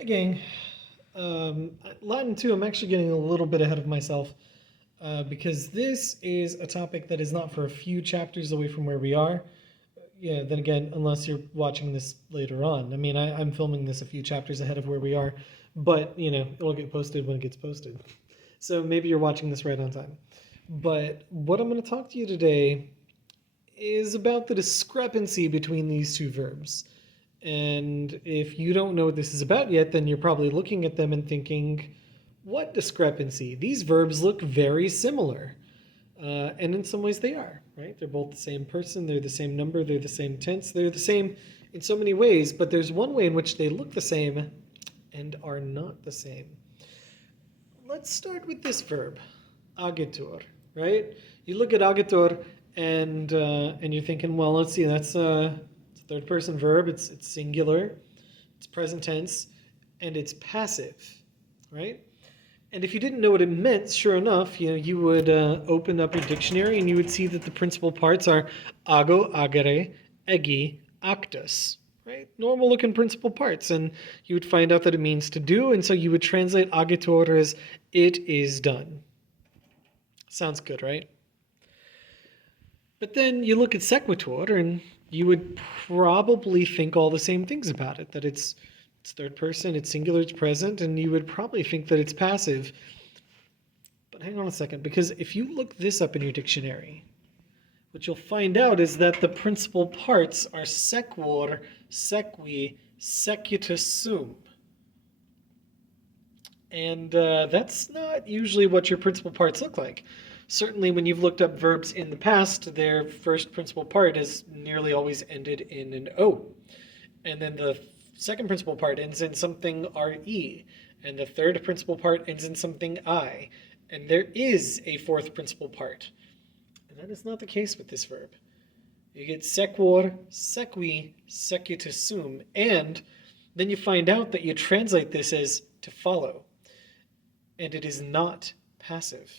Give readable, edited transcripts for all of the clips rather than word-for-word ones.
Hi, gang. Latin 2, I'm actually getting a little bit ahead of myself because this is a topic that is not for a few chapters away from where we are. Yeah, then again, unless you're watching this later on. I mean, I'm filming this a few chapters ahead of where we are, but, it'll get posted when it gets posted. So maybe you're watching this right on time. But what I'm going to talk to you today is about the discrepancy between these two verbs. And if you don't know what this is about yet, then you're probably looking at them and thinking, what discrepancy? These verbs look very similar. And in some ways they are, right? They're both the same person, they're the same number, they're the same tense, they're the same in so many ways, but there's one way in which they look the same and are not the same. Let's start with this verb, agitur, right? You look at agitur and you're thinking, well, let's see, it's a third person verb, it's singular, it's present tense, and it's passive, right? And if you didn't know what it meant, sure enough, you would open up your dictionary and you would see that the principal parts are ago, agere, egi, actus, right? Normal looking principal parts. And you would find out that it means to do, and so you would translate agitur as it is done. Sounds good, right? But then you look at sequitur and you would probably think all the same things about it, that it's third person, it's singular, it's present, and you would probably think that it's passive. But hang on a second, because if you look this up in your dictionary, what you'll find out is that the principal parts are sequor, sequi, secutus sum. And that's not usually what your principal parts look like. Certainly when you've looked up verbs in the past, their first principal part has nearly always ended in an O. And then the second principal part ends in something re, and the third principal part ends in something I, and there is a fourth principal part. And that is not the case with this verb. You get sequor, sequi, secutus sum, and then you find out that you translate this as to follow, and it is not passive.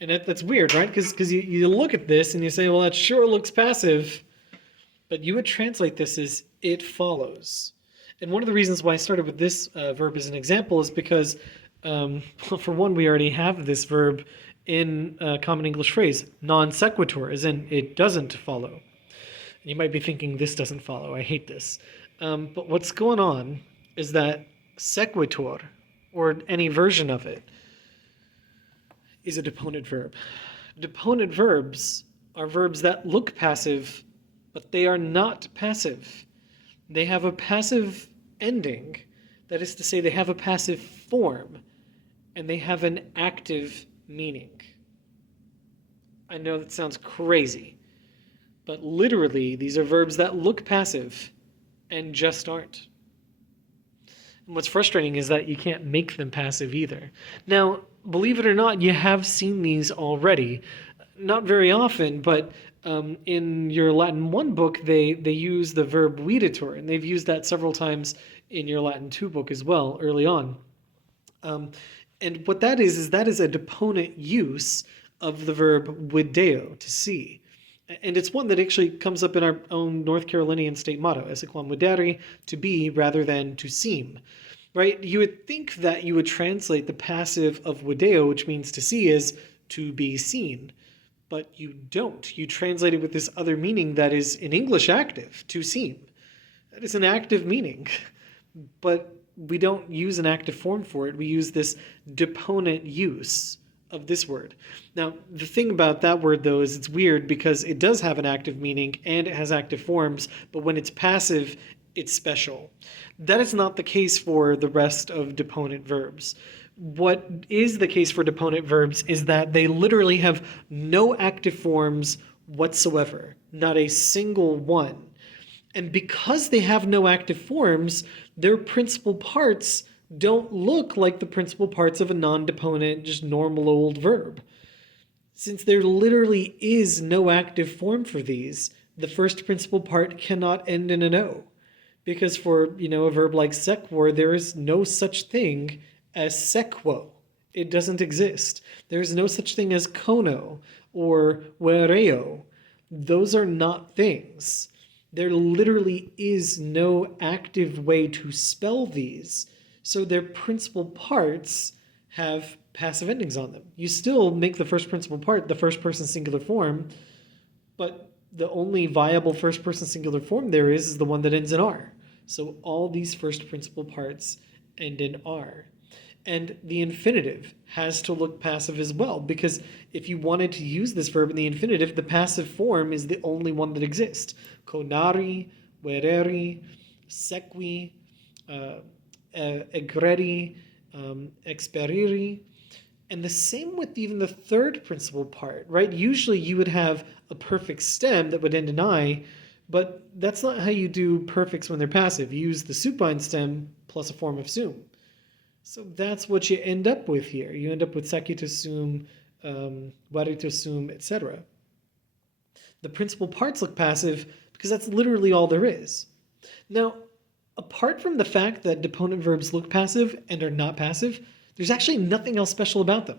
And that's weird, right? Because you look at this and you say, well, that sure looks passive, but you would translate this as it follows. And one of the reasons why I started with this verb as an example is because, well, for one, we already have this verb in a common English phrase, non sequitur, as in it doesn't follow. And you might be thinking, this doesn't follow, I hate this. But what's going on is that sequitur, or any version of it, is a deponent verb. Deponent verbs are verbs that look passive, but they are not passive. They have a passive ending, that is to say, they have a passive form, and they have an active meaning. I know that sounds crazy, but literally, these are verbs that look passive and just aren't. And what's frustrating is that you can't make them passive either. Now, believe it or not, you have seen these already. Not very often, but in your Latin 1 book, they use the verb videtur, and they've used that several times in your Latin 2 book as well, early on. And what that is that is a deponent use of the verb video, to see. And it's one that actually comes up in our own North Carolinian state motto, esse quam videre, to be rather than to seem. Right? You would think that you would translate the passive of video, which means to see, as to be seen. But you don't. You translate it with this other meaning that is in English active, to seem. That is an active meaning. But we don't use an active form for it. We use this deponent use of this word. Now, the thing about that word, though, is it's weird because it does have an active meaning and it has active forms, but when it's passive, it's special. That is not the case for the rest of deponent verbs. What is the case for deponent verbs is that they literally have no active forms whatsoever, not a single one. And because they have no active forms, their principal parts don't look like the principal parts of a non-deponent, just normal old verb. Since there literally is no active form for these, the first principal part cannot end in an O. Because for, a verb like sequor, there is no such thing as sequo. It doesn't exist. There is no such thing as cono or vereo. Those are not things. There literally is no active way to spell these, so their principal parts have passive endings on them. You still make the first principal part the first person singular form, but the only viable first person singular form there is the one that ends in R. So all these first principal parts end in R. And the infinitive has to look passive as well, because if you wanted to use this verb in the infinitive, the passive form is the only one that exists. Conari, vereri, sequi, egreri, experiri. And the same with even the third principal part, right? Usually you would have a perfect stem that would end in I, but that's not how you do perfects when they're passive. You use the supine stem plus a form of sum. So that's what you end up with here. You end up with sequitur sum, varitur sum, etc. The principal parts look passive because that's literally all there is. Now, apart from the fact that deponent verbs look passive and are not passive, there's actually nothing else special about them.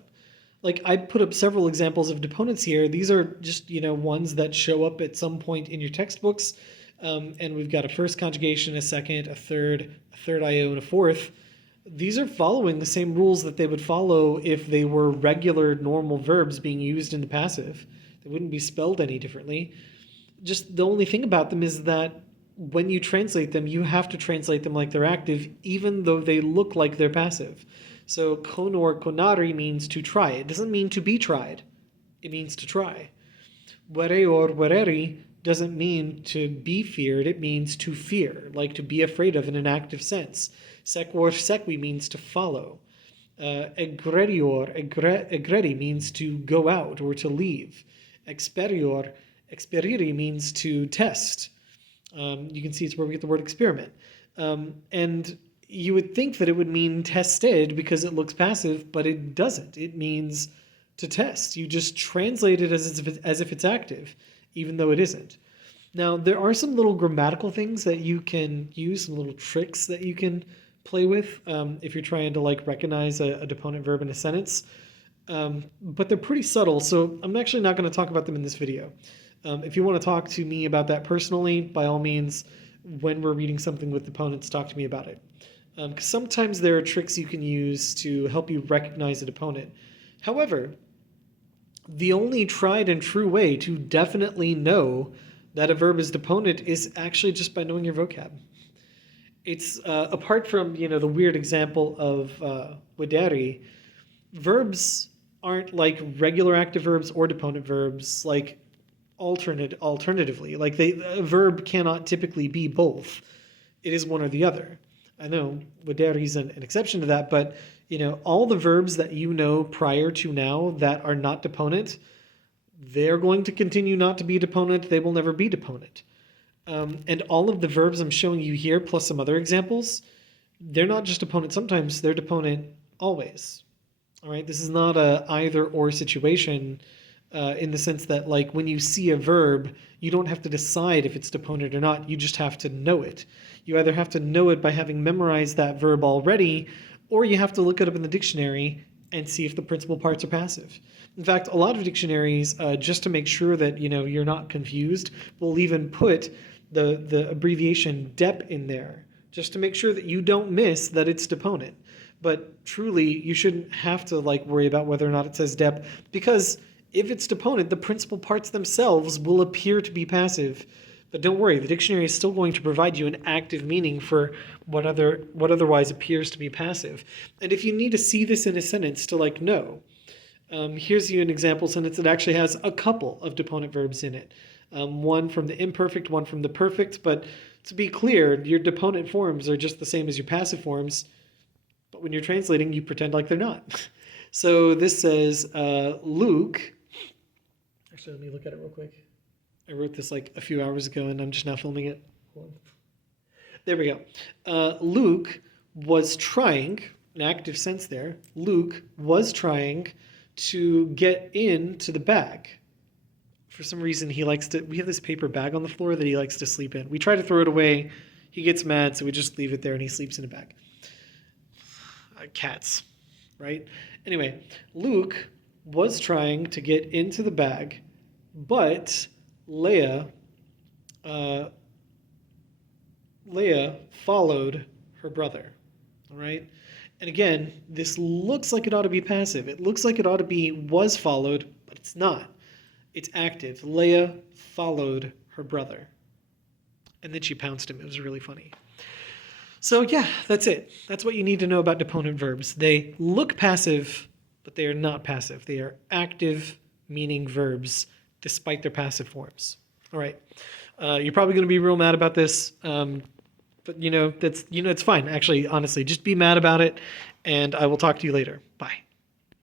Like, I put up several examples of deponents here. These are just, ones that show up at some point in your textbooks. And we've got a first conjugation, a second, a third IO, and a fourth. These are following the same rules that they would follow if they were regular, normal verbs being used in the passive. They wouldn't be spelled any differently. Just the only thing about them is that when you translate them, you have to translate them like they're active, even though they look like they're passive. So konor, konari means to try. It doesn't mean to be tried. It means to try. Wereor, wereri doesn't mean to be feared. It means to fear, like to be afraid of in an active sense. Sequor, sequi means to follow. Egrerior, egreri means to go out or to leave. Experior, experiri means to test. You can see it's where we get the word experiment. And you would think that it would mean tested because it looks passive, but it doesn't. It means to test. You just translate it as if it's active, even though it isn't. Now, there are some little grammatical things that you can use, some little tricks that you can play with if you're trying to recognize a deponent verb in a sentence. But they're pretty subtle, so I'm actually not going to talk about them in this video. If you want to talk to me about that personally, by all means, when we're reading something with deponents, talk to me about it. Because sometimes there are tricks you can use to help you recognize a deponent. However, the only tried and true way to definitely know that a verb is deponent is actually just by knowing your vocab. It's apart from the weird example of wideri, verbs aren't like regular active verbs or deponent verbs like alternatively. Like a verb cannot typically be both. It is one or the other. I know wideri is an exception to that, but all the verbs that you know prior to now that are not deponent, they're going to continue not to be deponent. They will never be deponent. And all of the verbs I'm showing you here, plus some other examples, they're not just deponent sometimes, they're deponent always. All right, this is not a either or situation in the sense that when you see a verb, you don't have to decide if it's deponent or not. You just have to know it. You either have to know it by having memorized that verb already, or you have to look it up in the dictionary and see if the principal parts are passive. In fact, a lot of dictionaries, just to make sure that you're not confused, will even put the abbreviation DEP in there, just to make sure that you don't miss that it's deponent. But truly, you shouldn't have to worry about whether or not it says DEP, because if it's deponent, the principal parts themselves will appear to be passive. But don't worry, the dictionary is still going to provide you an active meaning for what otherwise appears to be passive. And if you need to see this in a sentence to know, here's an example sentence that actually has a couple of deponent verbs in it. One from the imperfect, one from the perfect. But to be clear, your deponent forms are just the same as your passive forms. But when you're translating, you pretend like they're not. So this says, Luke. Actually, let me look at it real quick. I wrote this a few hours ago, and I'm just now filming it. There we go. Luke was trying, an active sense there, Luke was trying to get into the bag. For some reason, we have this paper bag on the floor that he likes to sleep in. We try to throw it away. He gets mad, so we just leave it there, and he sleeps in a bag. Cats, right? Anyway, Luke was trying to get into the bag, but Leia Leah followed her brother. All right? And again, this looks like it ought to be passive. It looks like it ought to be was followed, but it's not. It's active. Leah followed her brother. And then she pounced him. It was really funny. So yeah, that's it. That's what you need to know about deponent verbs. They look passive, but they are not passive. They are active meaning verbs despite their passive forms. All right. You're probably going to be real mad about this. But it's fine. Actually, honestly, just be mad about it, and I will talk to you later. Bye.